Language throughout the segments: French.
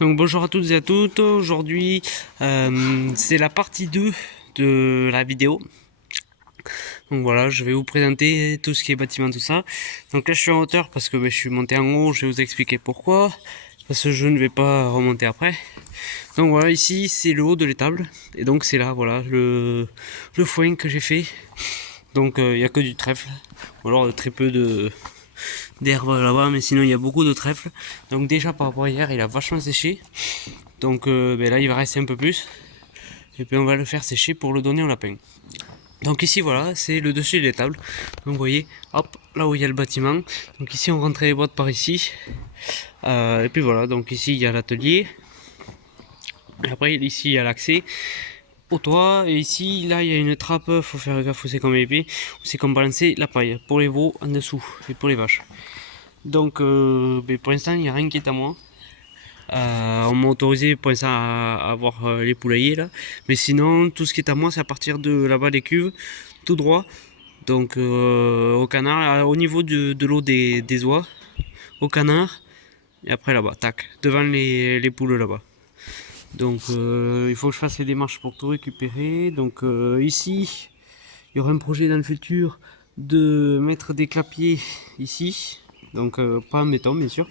Donc bonjour à toutes et à toutes, aujourd'hui c'est la partie 2 de la vidéo. Donc voilà, je vais vous présenter tout ce qui est bâtiment, tout ça. Donc là je suis en hauteur parce que je suis monté en haut, je vais vous expliquer pourquoi. Parce que je ne vais pas remonter après. Donc voilà, ici c'est le haut de l'étable. Et donc c'est là, voilà, le foin que j'ai fait. Donc il n'y a que du trèfle. Ou alors très peu d'herbe là-bas, mais sinon il y a beaucoup de trèfle. Donc déjà par rapport à hier, il a vachement séché. Donc là il va rester un peu plus. Et puis on va le faire sécher pour le donner au lapin. Donc ici voilà, c'est le dessus de l'étable. Donc vous voyez, hop, là où il y a le bâtiment. Donc ici on rentrait les boîtes par ici. Et puis voilà, donc ici il y a l'atelier. Et après ici il y a l'accès au toit. Et ici, là il y a une trappe, faut faire gaffe où c'est comme épée. C'est comme balancer la paille pour les veaux en dessous et pour les vaches. Donc pour l'instant il n'y a rien qui est à moi. On m'a autorisé pour l'instant à avoir les poulaillers là. Mais sinon, tout ce qui est à moi, c'est à partir de là-bas des cuves, tout droit. Donc au canard, au niveau de l'eau des oies, au canard. Et après là-bas, tac, devant les poules là-bas. Donc il faut que je fasse les démarches pour tout récupérer. Donc ici, il y aura un projet dans le futur de mettre des clapiers ici. Donc pas en béton bien sûr,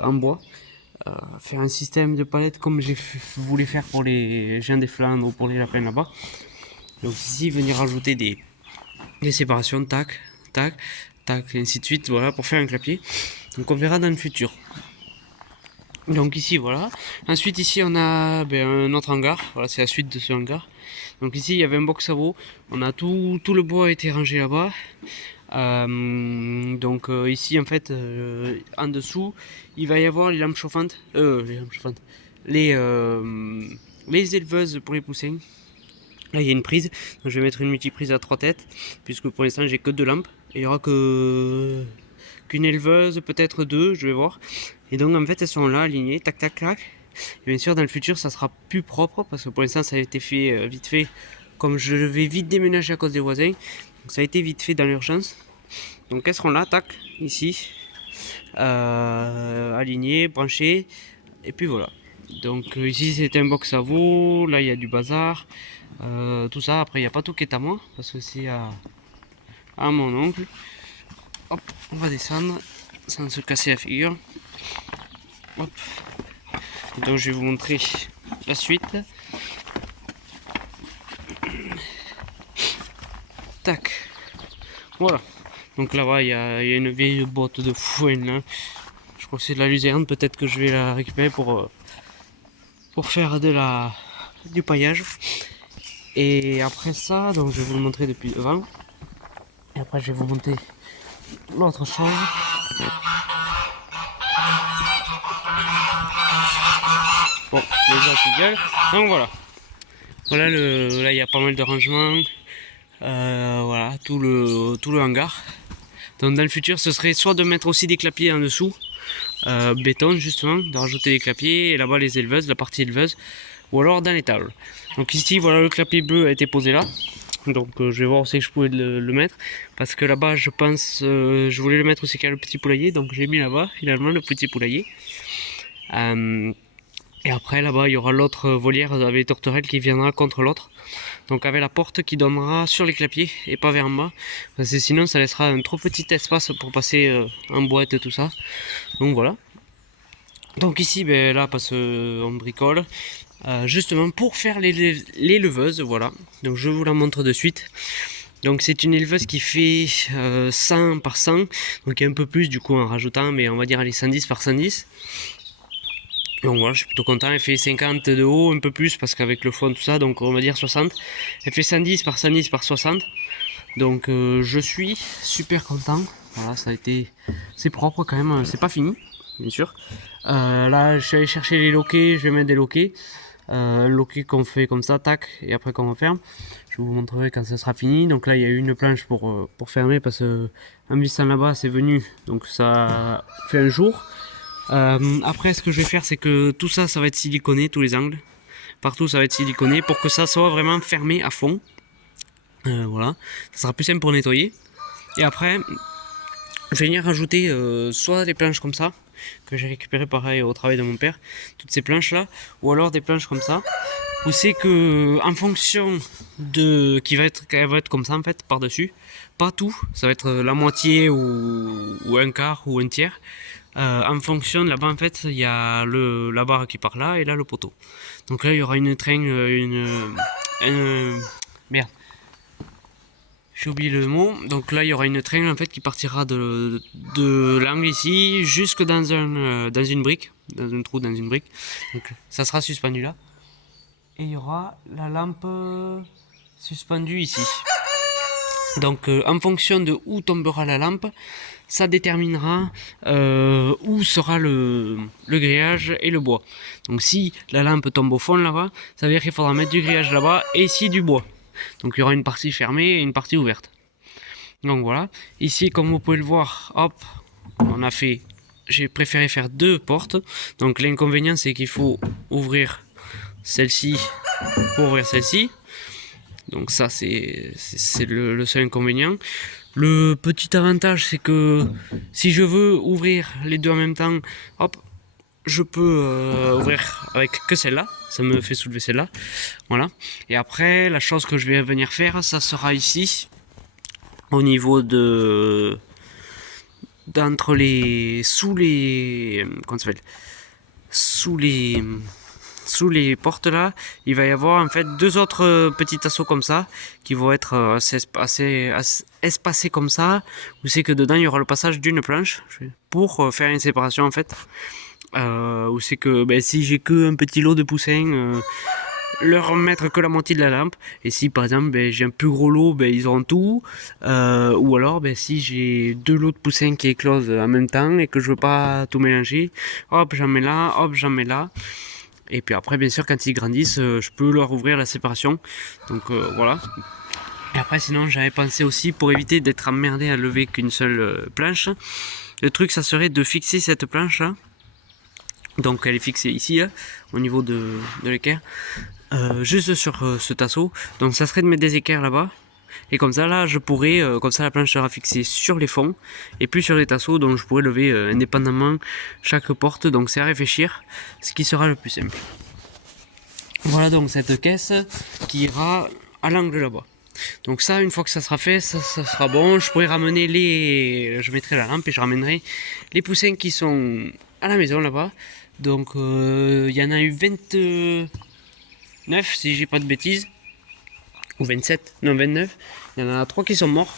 en bois. Faire un système de palettes comme j'ai voulu faire pour les chiens des Flandres ou pour les lapins là-bas. Donc ici, venir rajouter des séparations, tac, tac, tac, et ainsi de suite, voilà, pour faire un clapier. Donc on verra dans le futur. Donc ici, voilà. Ensuite, ici, on a un autre hangar. Voilà, c'est la suite de ce hangar. Donc ici, il y avait un box à veau. On a tout le bois a été rangé là-bas. Donc ici en fait en dessous il va y avoir les lampes chauffantes, les éleveuses pour les poussins. Là il y a une prise, donc je vais mettre une multiprise à 3 têtes puisque pour l'instant j'ai que 2 lampes et il y aura qu'une éleveuse, peut-être 2, je vais voir. Et donc en fait elles sont là alignées, tac tac tac. Et bien sûr dans le futur ça sera plus propre parce que pour l'instant ça a été fait vite fait, comme je vais vite déménager à cause des voisins. Donc ça a été vite fait dans l'urgence. Donc elles seront là, tac, ici, alignées, branchées, et puis voilà. Donc ici c'est un box à veau, là il y a du bazar, tout ça. Après il n'y a pas tout qui est à moi, parce que c'est à mon oncle. Hop, on va descendre sans se casser la figure. Hop. Donc je vais vous montrer la suite. Tac, voilà. Donc là-bas il y a une vieille botte de foin là. Je crois que c'est de la luzerne, peut-être que je vais la récupérer pour faire du paillage. Et après ça, donc je vais vous le montrer depuis devant. Et après je vais vous montrer l'autre chose. Bon, les gens qui gueulent. Donc voilà. Voilà là il y a pas mal de rangements. Voilà, tout le hangar. Donc dans le futur ce serait soit de mettre aussi des clapiers en dessous. Béton justement, de rajouter des clapiers et là-bas les éleveuses, la partie éleveuse, ou alors dans les tables. Donc ici voilà, le clapier bleu a été posé là. Donc je vais voir aussi que je pouvais le mettre, parce que là-bas je pense je voulais le mettre aussi qu'à le petit poulailler, donc j'ai mis là-bas finalement le petit poulailler. Et après là-bas il y aura l'autre volière avec les tourterelles qui viendra contre l'autre, donc avec la porte qui donnera sur les clapiers et pas vers en bas, parce que sinon ça laissera un trop petit espace pour passer en boîte et tout ça. Donc voilà. Donc ici là parce qu'on bricole justement pour faire les leveuses, voilà. Donc je vous la montre de suite. Donc c'est une éleveuse qui fait 100 par 100, donc un peu plus du coup en rajoutant, mais on va dire allez 110 par 110. Donc voilà, je suis plutôt content. Elle fait 50 de haut, un peu plus parce qu'avec le fond tout ça, donc on va dire 60. Elle fait 110 par 110 par 60. Donc je suis super content. Voilà, ça a été, c'est propre quand même, c'est pas fini, bien sûr. Là, je suis allé chercher les loquets, je vais mettre des loquets. Un loquet qu'on fait comme ça, tac, et après qu'on referme. Je vous montrerai quand ça sera fini. Donc là, il y a une planche pour fermer parce que un vissant là-bas, c'est venu. Donc ça fait un jour. Après, ce que je vais faire, c'est que tout ça, ça va être siliconé, tous les angles. Partout, ça va être siliconé pour que ça soit vraiment fermé à fond. Voilà, ça sera plus simple pour nettoyer. Et après, je vais venir rajouter soit des planches comme ça, que j'ai récupéré pareil au travail de mon père, toutes ces planches là, ou alors des planches comme ça, où c'est que en fonction de qu'elle va être comme ça en fait par dessus, pas tout, ça va être la moitié ou un quart ou un tiers. En fonction de là-bas en fait il y a la barre qui part là et là le poteau. Donc là il y aura une traîne, merde, j'ai oublié le mot. Donc là il y aura une traîne en fait qui partira de l'angle ici jusque dans une brique, dans un trou dans une brique. Donc ça sera suspendu là. Et il y aura la lampe suspendue ici. Donc en fonction de où tombera la lampe, ça déterminera où sera le grillage et le bois. Donc si la lampe tombe au fond là-bas, ça veut dire qu'il faudra mettre du grillage là-bas et ici du bois. Donc il y aura une partie fermée et une partie ouverte. Donc voilà, ici comme vous pouvez le voir, hop, on a fait, j'ai préféré faire deux portes. Donc l'inconvénient c'est qu'il faut ouvrir celle-ci pour ouvrir celle-ci. Donc ça c'est le seul inconvénient. Le petit avantage c'est que si je veux ouvrir les deux en même temps, hop, je peux ouvrir avec que celle-là, ça me fait soulever celle-là, voilà. Et après la chose que je vais venir faire, ça sera ici, au niveau de d'entre les sous les comment ça s'appelle, sous les portes là, il va y avoir en fait deux autres petits tasseaux comme ça qui vont être assez espacés comme ça, où c'est que dedans il y aura le passage d'une planche pour faire une séparation en fait. Où c'est que si j'ai que un petit lot de poussins, leur mettre que la moitié de la lampe, et si par exemple j'ai un plus gros lot, ils auront tout, ou alors si j'ai deux lots de poussins qui éclosent en même temps et que je veux pas tout mélanger, hop j'en mets là, hop j'en mets là. Et puis après, bien sûr, quand ils grandissent, je peux leur ouvrir la séparation. Donc voilà. Et après, sinon, j'avais pensé aussi, pour éviter d'être emmerdé à lever qu'une seule planche, le truc, ça serait de fixer cette planche là. Donc elle est fixée ici, là, au niveau de l'équerre, juste sur ce tasseau. Donc ça serait de mettre des équerres là-bas. Et comme ça, là, je pourrais, comme ça, la planche sera fixée sur les fonds et plus sur les tasseaux, donc je pourrais lever indépendamment chaque porte. Donc c'est à réfléchir, ce qui sera le plus simple. Voilà donc cette caisse qui ira à l'angle là-bas. Donc ça, une fois que ça sera fait, ça sera bon. Je pourrais ramener je mettrai la lampe et je ramènerai les poussins qui sont à la maison là-bas. Donc il y en a eu 29 si j'ai pas de bêtises. Ou 27, non 29, il y en a 3 qui sont morts,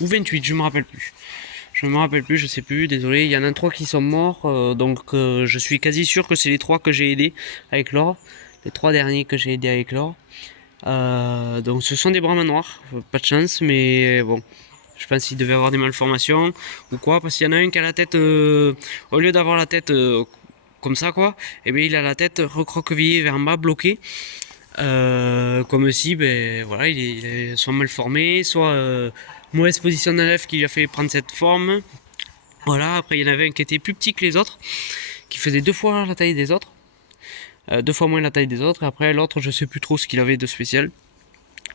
ou 28, je me rappelle plus. Je sais plus, désolé, il y en a 3 qui sont morts, donc je suis quasi sûr que c'est les 3 que j'ai aidés avec l'or, les 3 derniers que j'ai aidés avec l'or. Donc ce sont des brahmas noirs, pas de chance, mais bon, je pense qu'il devait avoir des malformations ou quoi, parce qu'il y en a un qui a la tête, au lieu d'avoir la tête comme ça quoi, et bien il a la tête recroquevillée vers en bas, bloquée. Comme si voilà, il est soit mal formé, soit mauvaise position d'un l'œuf qui lui a fait prendre cette forme. Voilà, après il y en avait un qui était plus petit que les autres, qui faisait 2 fois la taille des autres, 2 fois moins la taille des autres. Et après l'autre, je sais plus trop ce qu'il avait de spécial.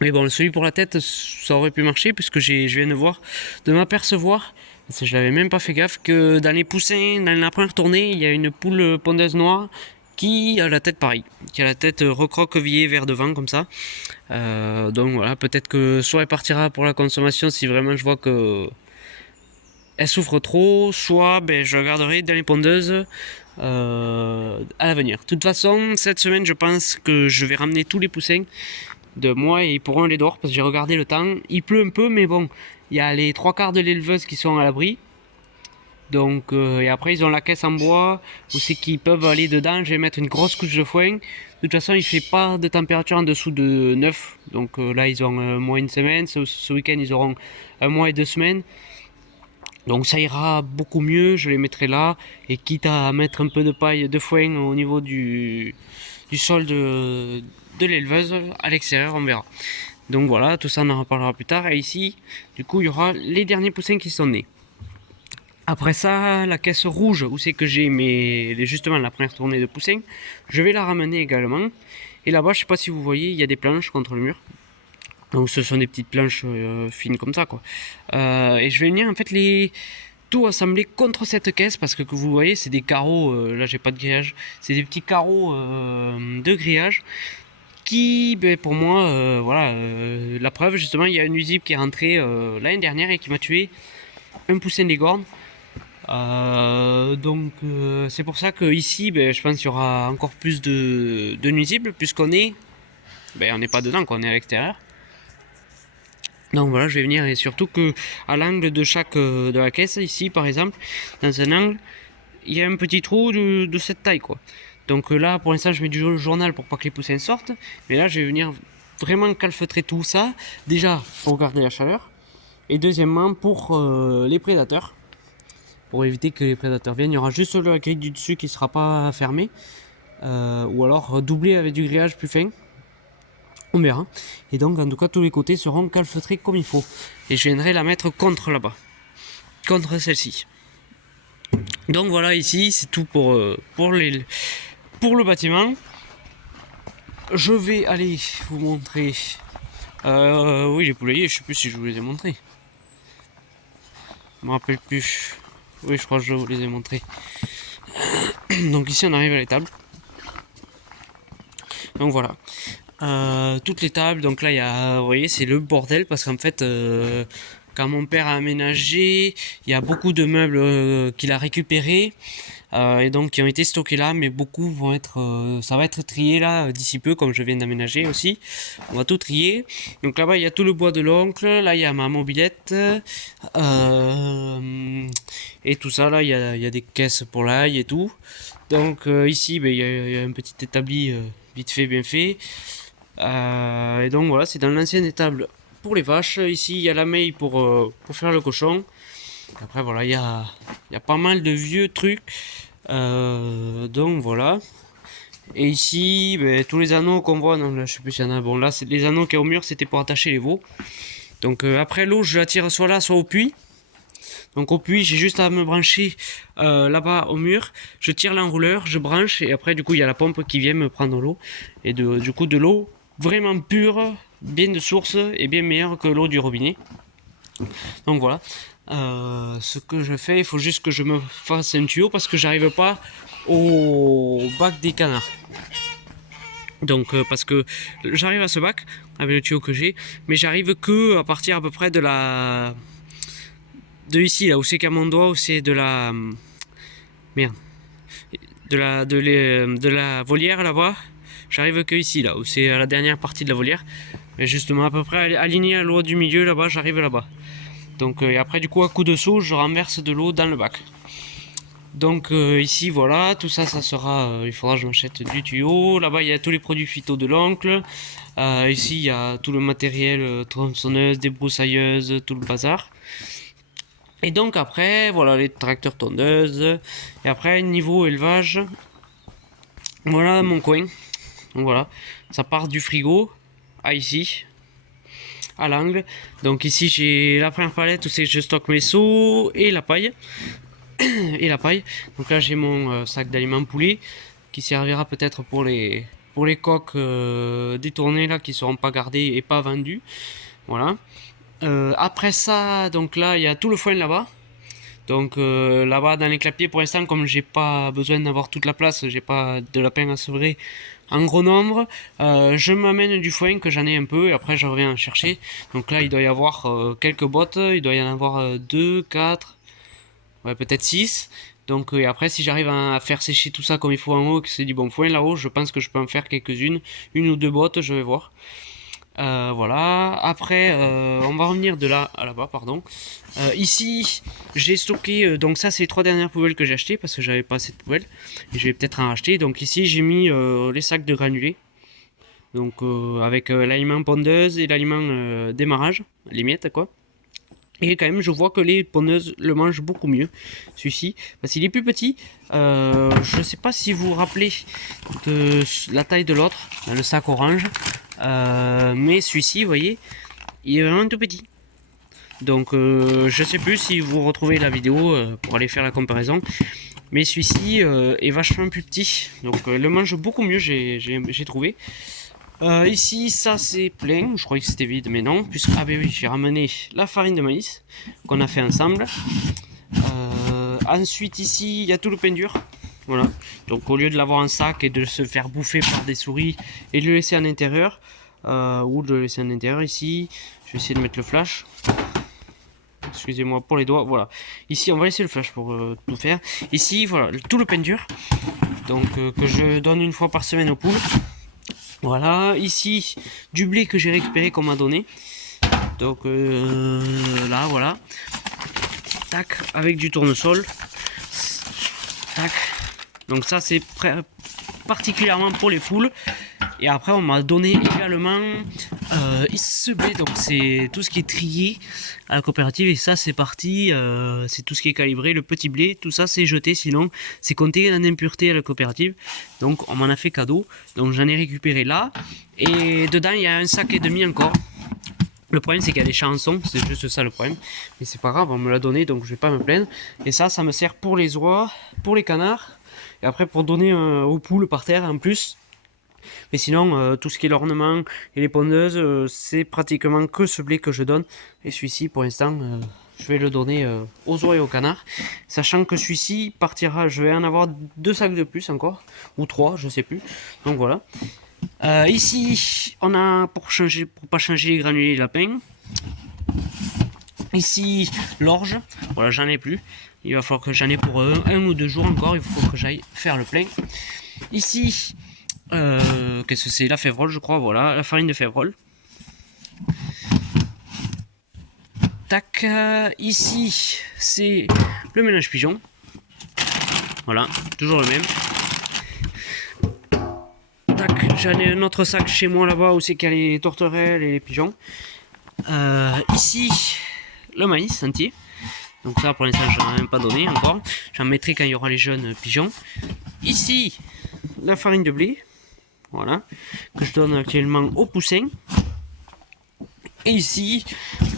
Mais bon, celui pour la tête, ça aurait pu marcher, puisque je viens de m'apercevoir, parce que je l'avais même pas fait gaffe, que dans les poussins, dans la première tournée, il y a une poule pondeuse noire qui a la tête pareil, qui a la tête recroquevillée vers devant comme ça. Donc voilà, peut-être que soit elle partira pour la consommation si vraiment je vois que elle souffre trop, soit je garderai dans les pondeuses à l'avenir. De toute façon, cette semaine, je pense que je vais ramener tous les poussins de moi et ils pourront aller dehors parce que j'ai regardé le temps. Il pleut un peu, mais bon, il y a les 3/4 de l'éleveuse qui sont à l'abri. Donc et après ils ont la caisse en bois où c'est qu'ils peuvent aller dedans. Je vais mettre une grosse couche de foin. De toute façon il fait pas de température en dessous de 9. Donc là ils ont un mois et une semaine. Ce week-end ils auront un mois et 2 semaines. Donc ça ira beaucoup mieux. Je les mettrai là. Et quitte à mettre un peu de paille de foin au niveau du sol de l'éleveuse, à l'extérieur on verra. Donc voilà, tout ça on en reparlera plus tard. Et ici du coup il y aura les derniers poussins qui sont nés. Après ça, la caisse rouge où c'est que j'ai justement la première tournée de poussins, je vais la ramener également. Et là-bas, je sais pas si vous voyez, il y a des planches contre le mur. Donc ce sont des petites planches fines comme ça quoi. Et je vais venir en fait tout assemblé contre cette caisse parce que vous voyez c'est des carreaux, là j'ai pas de grillage, c'est des petits carreaux de grillage qui pour moi voilà la preuve justement il y a un nuisible qui est rentré l'année dernière et qui m'a tué un poussin des Gornes. Donc c'est pour ça que ici je pense qu'il y aura encore plus de nuisibles puisqu'on est on n'est pas dedans, on est à l'extérieur. Donc voilà, je vais venir et surtout que à l'angle de chaque de la caisse, ici par exemple, dans un angle, il y a un petit trou de cette taille quoi. Donc là pour l'instant je mets du journal pour pas que les poussins sortent, mais là je vais venir vraiment calfeutrer tout ça, déjà pour garder la chaleur, et deuxièmement pour les prédateurs, pour éviter que les prédateurs viennent, il y aura juste la grille du dessus qui sera pas fermée, ou alors doubler avec du grillage plus fin. On verra. Et donc en tout cas tous les côtés seront calfeutrés comme il faut. Et je viendrai la mettre contre là-bas. Contre celle-ci. Donc voilà, ici c'est tout pour le bâtiment. Je vais aller vous montrer. Oui, les poulaillers, je sais plus si je vous les ai montrés. Je me rappelle plus. Oui, je crois que je vous les ai montrés. Donc ici on arrive à l'étable. Donc voilà. Toutes les tables, donc là il y a, vous voyez, c'est le bordel parce qu'en fait quand mon père a aménagé, il y a beaucoup de meubles qu'il a récupérés et donc qui ont été stockés là, mais beaucoup vont être, ça va être trié là d'ici peu, comme je viens d'aménager aussi. On va tout trier. Donc là-bas il y a tout le bois de l'oncle, là il y a ma mobilette et tout ça là, il y a des caisses pour l'ail et tout. Donc ici il y a un petit établi vite fait, bien fait. Et donc voilà, c'est dans l'ancienne étable pour les vaches. Ici il y a la maille pour faire le cochon. Après voilà, il y a pas mal de vieux trucs. Donc voilà. Et ici tous les anneaux qu'on voit, non là je sais plus s'il y en a. Bon là c'est les anneaux qu'il y a au mur, c'était pour attacher les veaux. Donc après l'eau je la tire soit là soit au puits. Donc au puits j'ai juste à me brancher là-bas au mur. Je tire l'enrouleur, je branche et après du coup il y a la pompe qui vient me prendre l'eau. Et du coup de l'eau vraiment pure, bien de source et bien meilleure que l'eau du robinet. Donc voilà. Ce que je fais, il faut juste que je me fasse un tuyau parce que j'arrive pas au bac des canards. Donc parce que j'arrive à ce bac avec le tuyau que j'ai, mais j'arrive que à partir à peu près de ici là où c'est qu'à mon doigt, où c'est de la merde, de la volière là-bas. J'arrive que ici là où c'est la dernière partie de la volière, et justement à peu près aligné à l'eau du milieu là-bas, j'arrive là-bas. Donc et après du coup à coup de seau je renverse de l'eau dans le bac. Donc ici voilà, tout ça sera, il faudra que je m'achète du tuyau. Là-bas il y a tous les produits phyto de l'oncle. Ici il y a tout le matériel, tronçonneuse, débroussailleuse, tout le bazar. Et donc après voilà les tracteurs tondeuses. Et après niveau élevage, voilà mon coin. Donc voilà, ça part du frigo à ici, à l'angle. Donc ici j'ai la première palette où c'est je stocke mes seaux et la paille. Et la paille. Donc là j'ai mon sac d'aliments poulet qui servira peut-être pour les coques détournées là qui seront pas gardées et pas vendues. Voilà. Après ça, donc là il y a tout le foin là-bas. Donc là-bas dans les clapiers pour l'instant, comme j'ai pas besoin d'avoir toute la place, j'ai pas de lapin à sevrer en gros nombre, je m'amène du foin que j'en ai un peu et après je reviens en chercher. Donc là il doit y avoir quelques bottes, il doit y en avoir 2, 4, ouais peut-être 6. Donc et après si j'arrive à faire sécher tout ça comme il faut en haut, que c'est du bon foin là-haut, je pense que je peux en faire quelques-unes, une ou deux bottes, je vais voir. Voilà. Après, on va revenir de là à là-bas, pardon. Ici, j'ai stocké. Donc ça, c'est les 3 dernières poubelles que j'ai achetées parce que j'avais pas assez de poubelles. Et je vais peut-être en racheter. Donc ici, j'ai mis les sacs de granulés. Donc avec l'aliment pondeuse et l'aliment démarrage, les miettes quoi. Et quand même, je vois que les pondeuses le mangent beaucoup mieux, celui-ci, parce qu'il est plus petit. Je sais pas si vous vous rappelez de la taille de l'autre, le sac orange. Mais celui-ci, vous voyez, il est vraiment tout petit. Donc je sais plus si vous retrouvez la vidéo pour aller faire la comparaison. Mais celui-ci est vachement plus petit. Donc il le mange beaucoup mieux, j'ai trouvé. Ici, ça c'est plein. Je croyais que c'était vide, mais non. Puisque, ah ben oui, j'ai ramené la farine de maïs qu'on a fait ensemble. Ensuite ici il y a tout le pain dur. Voilà, donc au lieu de l'avoir en sac et de se faire bouffer par des souris et de le laisser en intérieur, ou de le laisser en intérieur, ici, je vais essayer de mettre le flash. Excusez-moi pour les doigts, voilà. Ici, on va laisser le flash pour tout faire. Ici, voilà, tout le pain dur, donc que je donne une fois par semaine aux poules. Voilà, ici, du blé que j'ai récupéré qu'on m'a donné. Donc là, voilà. Tac, avec du tournesol. Tac. Donc ça, c'est particulièrement pour les poules. Et après on m'a donné également ce blé, donc c'est tout ce qui est trié à la coopérative, et ça c'est parti, c'est tout ce qui est calibré, le petit blé, tout ça c'est jeté, sinon c'est compté en impureté à la coopérative, donc on m'en a fait cadeau, donc j'en ai récupéré là, et dedans il y a un sac et demi encore. Le problème c'est qu'il y a des chansons, c'est juste ça le problème, mais c'est pas grave, on me l'a donné donc je vais pas me plaindre, et ça me sert pour les oies, pour les canards, et après pour donner aux poules par terre en plus. Mais sinon, tout ce qui est l'ornement et les pondeuses, c'est pratiquement que ce blé que je donne. Et celui-ci, pour l'instant, je vais le donner aux oies et aux canards. Sachant que celui-ci partira, je vais en avoir 2 sacs de plus encore. Ou 3, je sais plus. Donc voilà. Ici, on a, pour pas changer les granulés de lapin. Ici, l'orge. Voilà, j'en ai plus. Il va falloir que j'en ai pour un ou 2 jours encore. Il faut que j'aille faire le plein. Ici... qu'est-ce que c'est? La févrole, je crois, voilà, la farine de févrole. Tac, ici, c'est le ménage pigeon. Voilà, toujours le même. Tac, j'en ai un autre sac chez moi là-bas où c'est qu'il y a les tourterelles et les pigeons. Ici, le maïs entier. Donc ça, pour l'instant, je n'en ai même pas donné encore. J'en mettrai quand il y aura les jeunes pigeons. Ici, la farine de blé. Voilà, que je donne actuellement aux poussins. Et ici,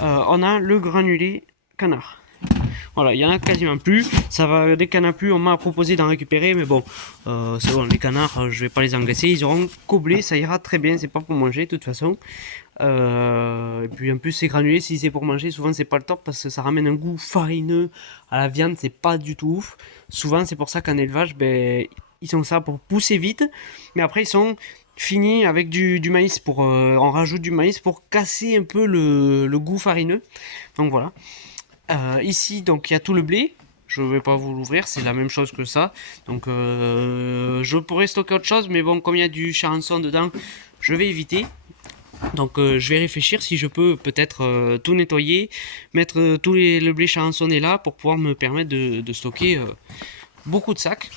on a le granulé canard. Voilà, il y en a quasiment plus. Ça va, dès qu'il n'y en a plus, on m'a proposé d'en récupérer, mais bon, c'est bon, les canards, je vais pas les engraisser. Ils auront coblé, ça ira très bien. C'est pas pour manger de toute façon. Et puis en plus, ces granulés, si c'est pour manger, souvent c'est pas le top parce que ça ramène un goût farineux à la viande. C'est pas du tout ouf. Souvent, c'est pour ça qu'en élevage, ben ils sont ça pour pousser vite, mais après ils sont finis avec du maïs, pour on rajoute du maïs pour casser un peu le goût farineux. Donc voilà. Ici donc il y a tout le blé, je vais pas vous l'ouvrir, c'est la même chose que ça. Donc je pourrais stocker autre chose, mais bon, comme il y a du charançon dedans, je vais éviter. Donc je vais réfléchir si je peux peut-être tout nettoyer, mettre le blé charançonné là pour pouvoir me permettre de stocker beaucoup de sacs.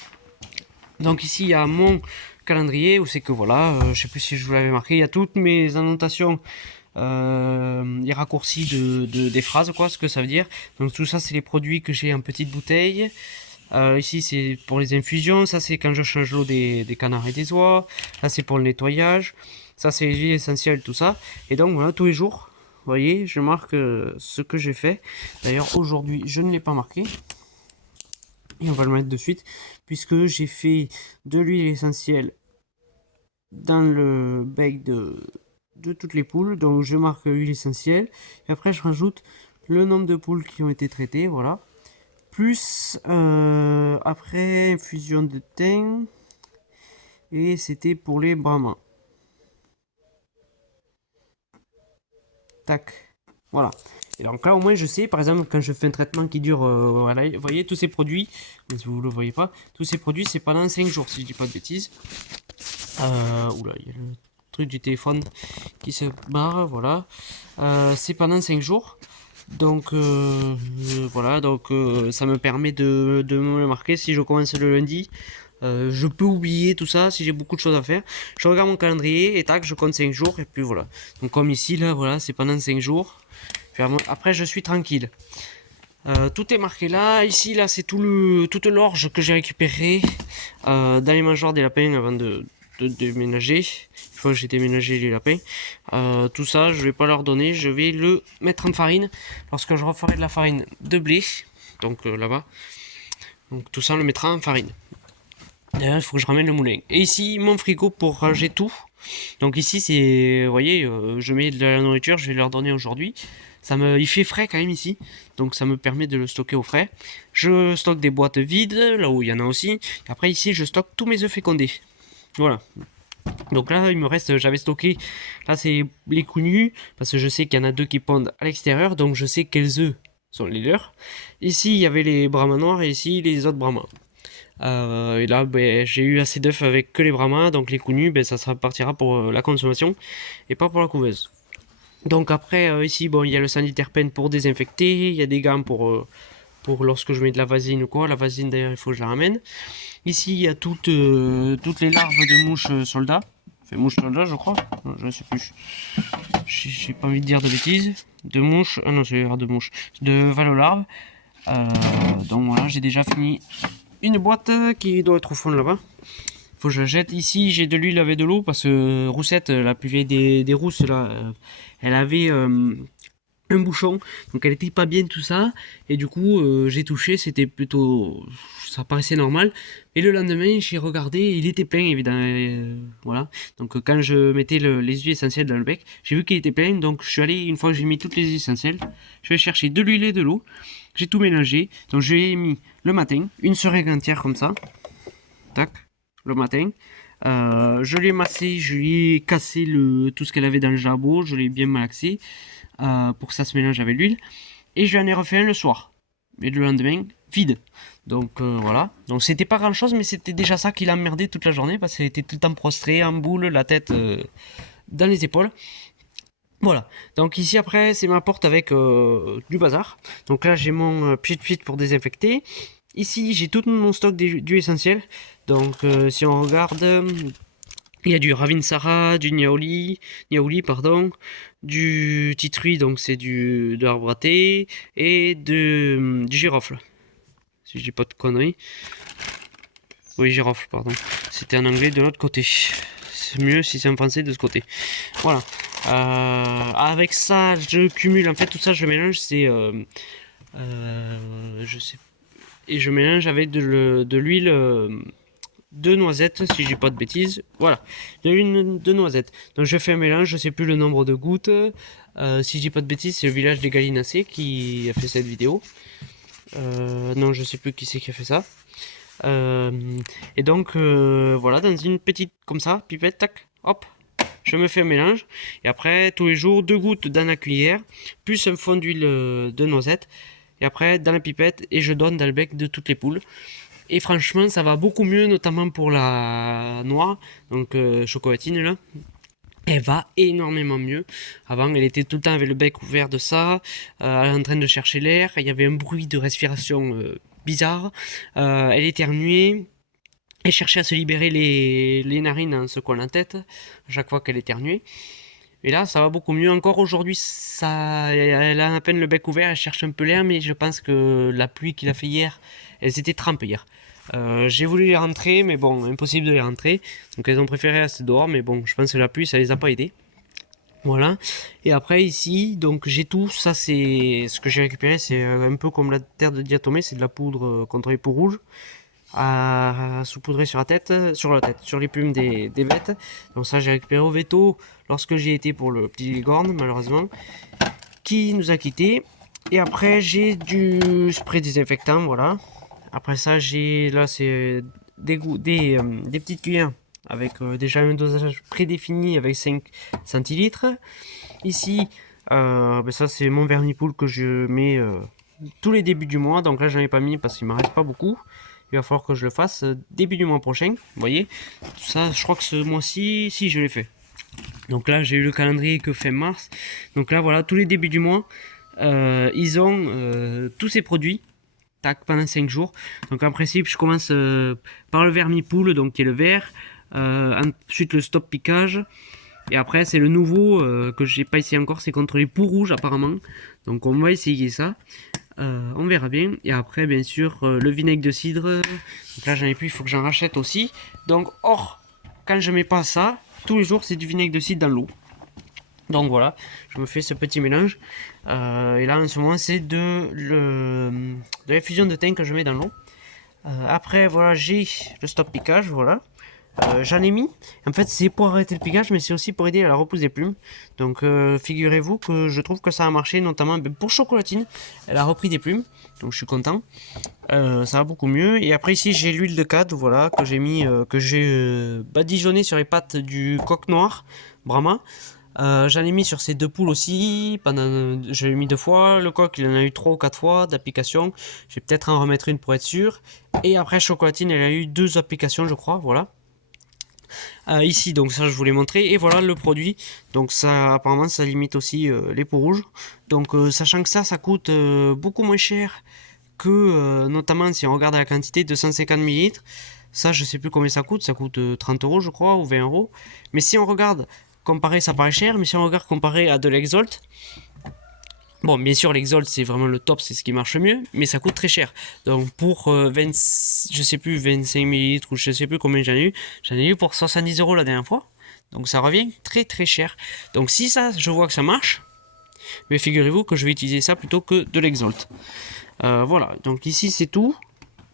Donc ici il y a mon calendrier où c'est que voilà, je sais plus si je vous l'avais marqué, il y a toutes mes annotations, les raccourcis des phrases, quoi, ce que ça veut dire. Donc tout ça c'est les produits que j'ai en petite bouteille. Ici c'est pour les infusions, ça c'est quand je change l'eau des canards et des oies, là c'est pour le nettoyage, ça c'est les huiles essentielles, tout ça. Et donc voilà, tous les jours, vous voyez, je marque ce que j'ai fait. D'ailleurs aujourd'hui je ne l'ai pas marqué. Et on va le mettre de suite, puisque j'ai fait de l'huile essentielle dans le bec de toutes les poules. Donc je marque huile essentielle. Et après je rajoute le nombre de poules qui ont été traitées, voilà. Plus après infusion de thym. Et c'était pour les brahmins. Tac. Voilà. Et donc là au moins je sais, par exemple quand je fais un traitement qui dure, voilà, vous voyez tous ces produits, si vous ne le voyez pas, tous ces produits c'est pendant 5 jours si je dis pas de bêtises. Oula, il y a le truc du téléphone qui se barre, voilà. C'est pendant 5 jours. Donc voilà, donc ça me permet de me le marquer. Si je commence le lundi, je peux oublier tout ça si j'ai beaucoup de choses à faire. Je regarde mon calendrier et tac, je compte 5 jours et puis voilà. Donc comme ici là, voilà, c'est pendant 5 jours. Puis après je suis tranquille. Tout est marqué là. Ici là c'est toute l'orge que j'ai récupéré dans les mangeoires des lapins avant de déménager. Une fois que j'ai déménagé les lapins, tout ça je vais pas leur donner, je vais le mettre en farine lorsque je referai de la farine de blé, donc là-bas. Donc tout ça on le mettra en farine. D'ailleurs il faut que je ramène le moulin. Et ici mon frigo pour ranger tout. Donc ici c'est, vous voyez, je mets de la nourriture, je vais leur donner aujourd'hui. il fait frais quand même ici, donc ça me permet de le stocker au frais. Je stocke des boîtes vides, là où il y en a aussi. Et après ici, je stocke tous mes œufs fécondés. Voilà. Donc là, il me reste, j'avais stocké, là c'est les coups nus, parce que je sais qu'il y en a 2 qui pondent à l'extérieur, donc je sais quels œufs sont les leurs. Ici, il y avait les brahmas noirs, et ici, les autres brahmas. Et là, ben, j'ai eu assez d'œufs avec que les brahmas, donc les coups nus, ben, ça partira pour la consommation, et pas pour la couveuse. Donc après, ici, bon, il y a le sanitaire pen pour désinfecter, il y a des gants pour lorsque je mets de la vasine ou quoi. La vasine, d'ailleurs, il faut que je la ramène. Ici, il y a toutes les larves de mouches soldats. Enfin, mouches soldats, je crois. Non, je ne sais plus. J'ai pas envie de dire de bêtises. De mouches. Ah non, c'est de mouches. De valolarves. Donc voilà, j'ai déjà fini une boîte qui doit être au fond là-bas. Faut que je la jette. Ici, j'ai de l'huile avec de l'eau parce que Roussette, la plus vieille des rousses, là, elle avait un bouchon, donc elle était pas bien tout ça, et du coup j'ai touché, c'était plutôt, ça paraissait normal, et le lendemain j'ai regardé, il était plein évidemment, voilà, donc quand je mettais les huiles essentielles dans le bec, j'ai vu qu'il était plein, donc je suis allé, une fois que j'ai mis toutes les huiles essentielles, je vais chercher de l'huile et de l'eau, j'ai tout mélangé, donc je l'ai mis le matin, une seringue entière comme ça, tac, le matin, je l'ai massé, je lui ai cassé tout ce qu'elle avait dans le jabot, je l'ai bien malaxé, pour que ça se mélange avec l'huile. Et je lui en ai refait un le soir. Et le lendemain, vide. Donc voilà. Donc c'était pas grand chose, mais c'était déjà ça qui l'a emmerdé toute la journée parce qu'elle était tout le temps prostrée, en boule, la tête dans les épaules. Voilà. Donc ici après, c'est ma porte avec du bazar. Donc là, j'ai mon pied de fuite pour désinfecter. Ici, j'ai tout mon stock d'huile essentielle. Donc si on regarde, il y a du Ravinsara, du Niaouli, pardon, du Titrui, donc c'est de l'arbre à thé, et du girofle. Si je dis pas de conneries. Oui, girofle, pardon. C'était en anglais de l'autre côté. C'est mieux si c'est en français de ce côté. Voilà. Avec ça, je cumule. En fait, tout ça, je mélange. Je sais. Et je mélange avec de l'huile de noisettes, si j'ai pas de bêtises. Voilà, de l'huile de noisettes. Donc je fais un mélange, je sais plus le nombre de gouttes. Si j'ai pas de bêtises, c'est le village des Gallinacés qui a fait cette vidéo. Non, je sais plus qui c'est qui a fait ça. Et donc voilà, dans une petite comme ça, pipette, tac, hop, je me fais un mélange. Et après, tous les jours, 2 gouttes dans la cuillère, plus un fond d'huile de noisette. Et après, dans la pipette, et je donne dans le bec de toutes les poules. Et franchement, ça va beaucoup mieux, notamment pour la noix, donc chocolatine là. Elle va énormément mieux. Avant, elle était tout le temps avec le bec ouvert de ça, en train de chercher l'air. Il y avait un bruit de respiration bizarre. Elle éternuait. Elle cherchait à se libérer les narines en secouant la tête à chaque fois qu'elle éternuait. Et là, ça va beaucoup mieux. Encore aujourd'hui, elle a à peine le bec ouvert, elle cherche un peu l'air, mais je pense que la pluie qu'il a fait hier, elles étaient trempées hier. J'ai voulu les rentrer, mais bon, impossible de les rentrer. Donc elles ont préféré rester dehors, mais bon, je pense que la pluie, ça les a pas aidés. Voilà. Et après ici, donc j'ai tout. Ça c'est ce que j'ai récupéré, c'est un peu comme la terre de diatomée, c'est de la poudre contre les peaux rouges à saupoudrer sur la tête, sur les plumes des bêtes. Donc ça j'ai récupéré au veto lorsque j'y étais pour le petit licorne, malheureusement, qui nous a quittés. Et après j'ai du spray désinfectant, voilà. Après ça j'ai là c'est des petites cuillères avec déjà un dosage prédéfini avec 5 centilitres. Ici ben ça c'est mon vermipoule que je mets tous les débuts du mois. Donc là j'en ai pas mis parce qu'il m'en reste pas beaucoup. Il va falloir que je le fasse début du mois prochain. Vous voyez, tout ça, je crois que ce mois-ci, si je l'ai fait. Donc là, j'ai eu le calendrier que fin mars. Donc là, voilà, tous les débuts du mois, ils ont tous ces produits. Tac, pendant 5 jours. Donc en principe, je commence par le vermipoule, donc qui est le vert. Ensuite, le stop piquage. Et après, c'est le nouveau que j'ai pas essayé encore, c'est contre les poux rouges apparemment. Donc on va essayer ça. On verra bien. Et après, bien sûr, le vinaigre de cidre. Donc là, j'en ai plus, il faut que j'en rachète aussi. Donc, quand je mets pas ça, tous les jours, c'est du vinaigre de cidre dans l'eau. Donc voilà, je me fais ce petit mélange. Et là, en ce moment, c'est de l'infusion de thym que je mets dans l'eau. Après, voilà, j'ai le stop piquage, voilà. J'en ai mis. En fait, c'est pour arrêter le piquage, mais c'est aussi pour aider à la repousse des plumes. Donc, figurez-vous que je trouve que ça a marché, notamment pour Chocolatine. Elle a repris des plumes, donc je suis content. Ça va beaucoup mieux. Et après, ici, j'ai l'huile de cad, voilà, que j'ai mis, que j'ai badigeonné sur les pattes du coq noir Brahma. J'en ai mis sur ces deux poules aussi. Je l'ai mis 2 fois. Le coq, il en a eu 3 ou 4 fois d'application. Je vais peut-être en remettre une pour être sûr. Et après, Chocolatine, elle a eu 2 applications, je crois. Voilà. Ici, donc ça, je vous l'ai montré. Et voilà le produit. Donc ça, apparemment, ça limite aussi les peaux rouges. Donc, sachant que ça coûte beaucoup moins cher que, notamment, si on regarde la quantité, 250 ml. Ça, je sais plus combien ça coûte 30 euros, je crois, ou 20 euros. Mais si on regarde comparé, ça paraît cher, mais si on regarde comparé à de l'Exalt, bon, bien sûr, l'Exalt, c'est vraiment le top, c'est ce qui marche mieux, mais ça coûte très cher. Donc, pour 20, je sais plus, 25 ml, ou je sais plus combien j'en ai eu pour 70 euros la dernière fois. Donc, ça revient très très cher. Donc, si ça, je vois que ça marche, mais figurez-vous que je vais utiliser ça plutôt que de l'Exalt. Voilà, donc ici, c'est tout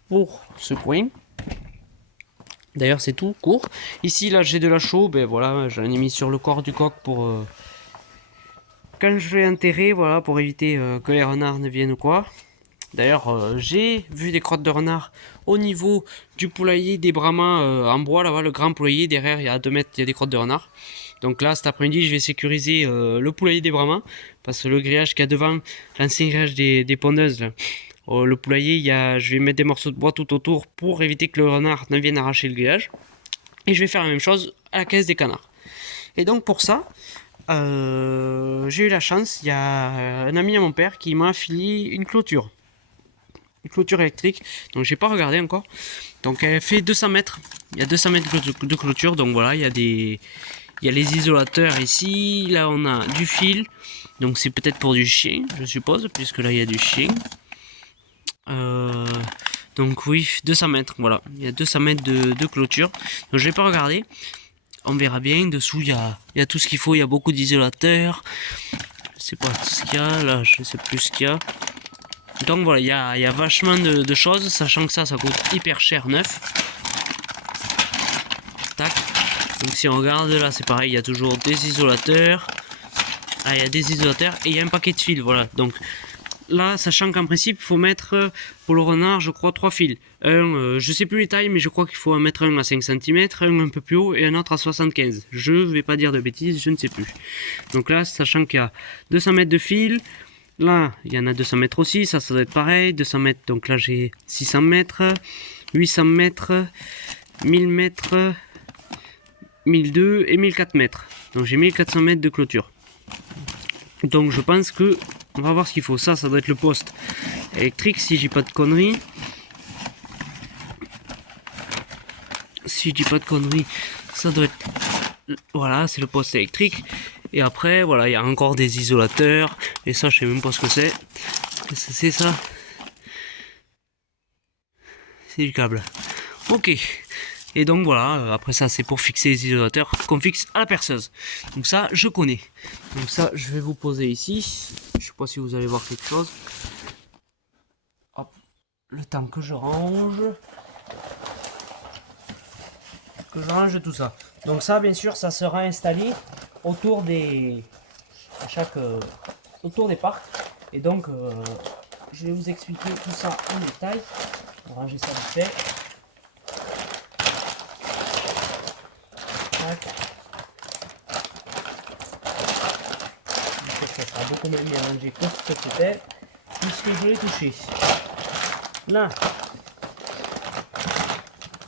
pour ce coin. D'ailleurs, c'est tout court. Ici, là, j'ai de la chaux. Ben voilà, j'en ai mis sur le corps du coq pour quand je l'ai enterré, voilà, pour éviter que les renards ne viennent ou quoi. D'ailleurs, j'ai vu des crottes de renard au niveau du poulailler des Brahmas en bois, là-bas, le grand poulailler. Derrière, il y a 2 mètres, il y a des crottes de renard. Donc là, cet après-midi, je vais sécuriser le poulailler des Brahmas. Parce que le grillage qu'il y a devant, l'ancien grillage des pondeuses, là, le poulailler, je vais mettre des morceaux de bois tout autour pour éviter que le renard ne vienne arracher le grillage. Et je vais faire la même chose à la caisse des canards. Et donc pour ça, j'ai eu la chance, il y a un ami à mon père qui m'a filé une clôture. Une clôture électrique, donc j'ai pas regardé encore. Donc elle fait 200 mètres. Il y a 200 mètres de clôture, donc voilà, il y a les isolateurs ici. Là on a du fil, donc c'est peut-être pour du chien, je suppose, puisque là il y a du chien. Donc oui, 200 mètres, voilà. Il y a 200 mètres de clôture. Donc je vais pas regarder. On verra bien. Dessous, il y a tout ce qu'il faut. Il y a beaucoup d'isolateurs. Je sais pas ce qu'il y a. Là, je sais plus ce qu'il y a. Donc voilà, il y a vachement de choses. Sachant que ça coûte hyper cher neuf. Tac. Donc si on regarde, là, c'est pareil. Il y a toujours des isolateurs. Ah, il y a des isolateurs. Et il y a un paquet de fils, voilà. Donc là, sachant qu'en principe, il faut mettre pour le renard, je crois, 3 fils. Je sais plus les tailles, mais je crois qu'il faut en mettre un à 5 cm, un peu plus haut et un autre à 75. Je vais pas dire de bêtises, je ne sais plus. Donc là, sachant qu'il y a 200 mètres de fil, là, il y en a 200 mètres aussi, ça doit être pareil. 200 mètres, donc là, j'ai 600 mètres, 800 mètres, 1000 mètres, 1002 et 1004 mètres. Donc j'ai 1400 mètres de clôture. Donc je pense que on va voir ce qu'il faut. Ça doit être le poste électrique si j'ai pas de conneries. Si je dis pas de conneries, ça doit être... Voilà, c'est le poste électrique. Et après, voilà, il y a encore des isolateurs. Et ça, je sais même pas ce que c'est. Qu'est-ce que c'est ça? C'est du câble. Ok. Et donc voilà, après ça, c'est pour fixer les isolateurs qu'on fixe à la perceuse. Donc ça, je connais. Donc ça, je vais vous poser ici. Je sais pas si vous allez voir quelque chose. Hop, le temps que je range. Tout ça. Donc ça, bien sûr, ça sera installé autour des autour des parcs. Et donc, je vais vous expliquer tout ça en détail. On va ranger ça vite fait. Tac. Ça sera beaucoup moins bien rangé que ce que c'était, puisque je l'ai touché. Là.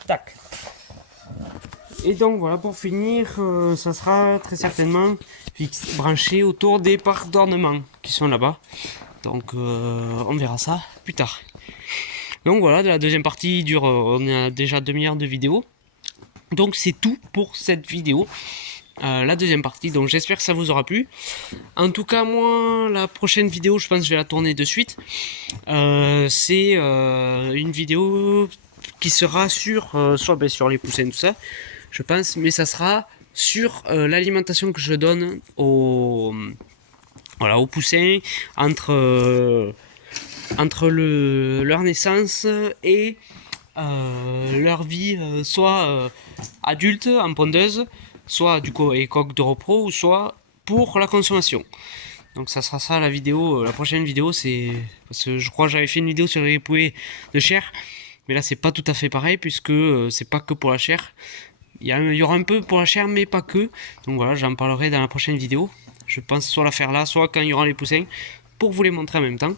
Tac. Et donc voilà, pour finir, ça sera très certainement branché autour des parcs d'ornement qui sont là-bas. Donc on verra ça plus tard. Donc voilà, la deuxième partie dure, on a déjà 2 milliards de vidéos. Donc c'est tout pour cette vidéo. La deuxième partie, donc j'espère que ça vous aura plu. En tout cas, moi, la prochaine vidéo, je pense que je vais la tourner de suite. C'est une vidéo qui sera sur, soit sur les poussins, tout ça, je pense, mais ça sera sur l'alimentation que je donne aux poussins entre leur naissance et leur vie, soit adulte en pondeuse, soit du coup et coque de repro, ou soit pour la consommation. Donc ça sera ça la vidéo, la prochaine vidéo, c'est parce que je crois que j'avais fait une vidéo sur les poulets de chair, mais là c'est pas tout à fait pareil puisque c'est pas que pour la chair. Il y aura un peu pour la chair mais pas que. Donc voilà, j'en parlerai dans la prochaine vidéo. Je pense soit la faire là, soit quand il y aura les poussins, pour vous les montrer en même temps.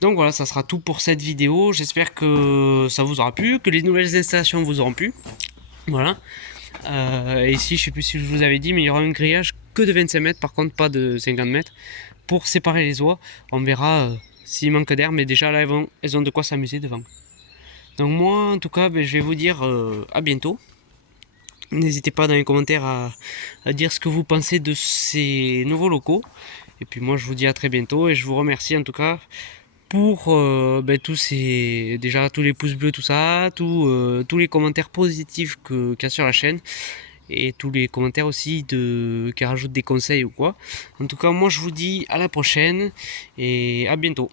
Donc voilà, ça sera tout pour cette vidéo. J'espère que ça vous aura plu, que les nouvelles installations vous auront plu. Voilà. Et ici, je sais plus si je vous avais dit, mais il y aura un grillage que de 25 mètres, par contre pas de 50 mètres, pour séparer les oies. On verra s'il manque d'air, mais déjà là, elles ont de quoi s'amuser devant. Donc moi, en tout cas, je vais vous dire à bientôt. N'hésitez pas dans les commentaires à dire ce que vous pensez de ces nouveaux locaux. Et puis moi, je vous dis à très bientôt et je vous remercie en tout cas pour tous les pouces bleus, tout ça, tous les commentaires positifs qu'il y a sur la chaîne et tous les commentaires aussi qui rajoutent des conseils ou quoi. En tout cas, moi je vous dis à la prochaine et à bientôt.